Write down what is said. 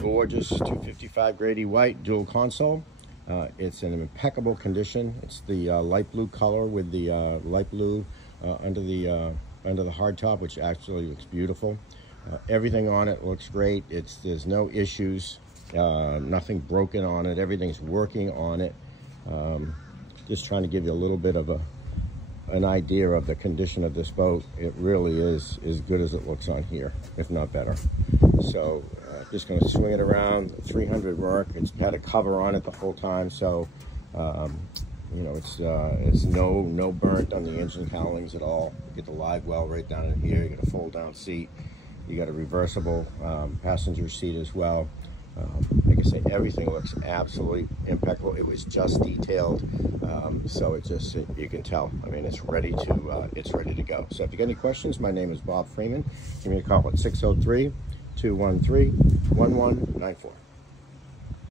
gorgeous 255 Grady white dual console. It's in impeccable condition. It's the light blue color with the light blue under the hardtop, which actually looks beautiful. Everything on it looks great. There's no issues, nothing broken on it. Everything's working on it. Just trying to give you a little bit of an idea of the condition of this boat. It really is as good as it looks on here, if not better. So just going to swing it around. 300 mark. It's had a cover on it the whole time, so you know, it's no burnt on the engine cowlings at all. You get the live well right down in here. You got a fold down seat. You got a reversible passenger seat as well. Like I say, everything looks absolutely impeccable. It was just detailed, so you can tell. I mean, it's ready to go. So if you got any questions, my name is Bob Freeman. Give me a call at 603-213-1194.